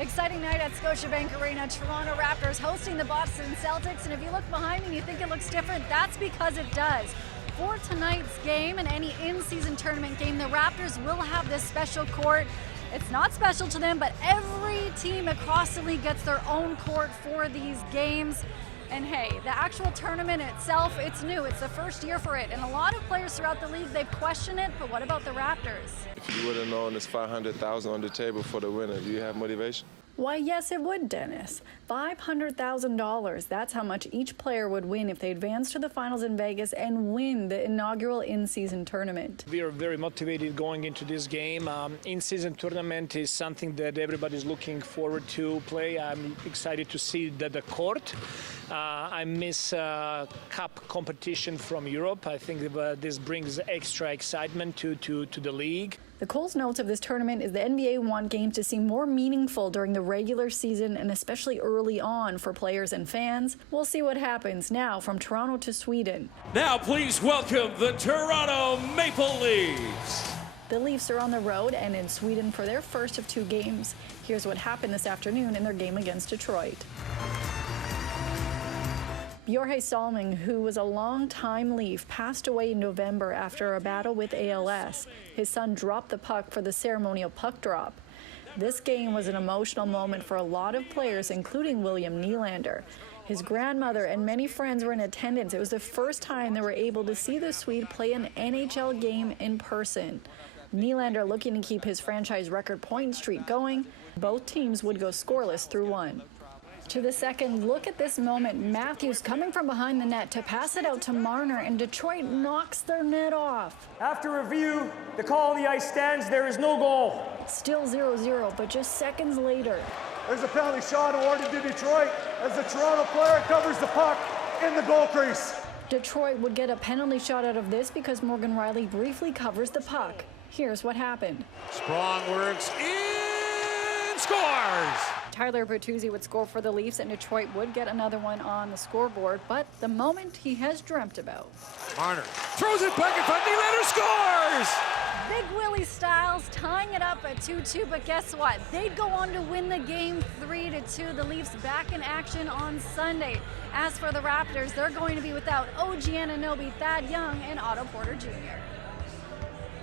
Exciting night at Scotiabank Arena. Toronto Raptors hosting the Boston Celtics. And if you look behind me and you think it looks different, that's because it does. For tonight's game and any in-season tournament game, the Raptors will have this special court. It's not special to them, but every team across the league gets their own court for these games. And hey, the actual tournament itself, it's new. It's the first year for it. And a lot of players throughout the league, they've questioned it, but what about the Raptors? If you would have known it's $500,000 on the table for the winner, do you have motivation? Why, yes, it would, Dennis. $500,000. That's how much each player would win if they advance to the finals in Vegas and win the inaugural in-season tournament. We are very motivated going into this game. In-season tournament is something that everybody's looking forward to play. I'm excited to see the court. I miss cup competition from Europe. I think this brings extra excitement to the league. The Coles notes of this tournament is the NBA want games to seem more meaningful during the regular season and especially early on for players and fans. We'll see what happens. Now from Toronto to Sweden. Now please welcome the Toronto Maple Leafs. The Leafs are on the road and in Sweden for their first of two games. Here's what happened this afternoon in their game against Detroit. Bjorge Salming, who was a long-time Leaf, passed away in November after a battle with ALS. His son dropped the puck for the ceremonial puck drop. This game was an emotional moment for a lot of players, including William Nylander. His grandmother and many friends were in attendance. It was the first time they were able to see the Swede play an NHL game in person. Nylander looking to keep his franchise record point streak going. Both teams would go scoreless through one. To the second, look at this moment. Matthews coming from behind the net to pass it out to Marner, and Detroit knocks their net off. After review, the call on the ice stands. There is no goal. Still 0-0, but just seconds later. There's a penalty shot awarded to Detroit as the Toronto player covers the puck in the goal crease. Detroit would get a penalty shot out of this because Morgan Rielly briefly covers the puck. Here's what happened. Sprong works in, scores! Tyler Bertuzzi would score for the Leafs, and Detroit would get another one on the scoreboard, but the moment he has dreamt about. Marner throws it back in front, Nylander scores! Big Willie Styles tying it up at 2-2, but guess what? They'd go on to win the game 3-2. The Leafs back in action on Sunday. As for the Raptors, they're going to be without OG Anunoby, Thad Young, and Otto Porter Jr.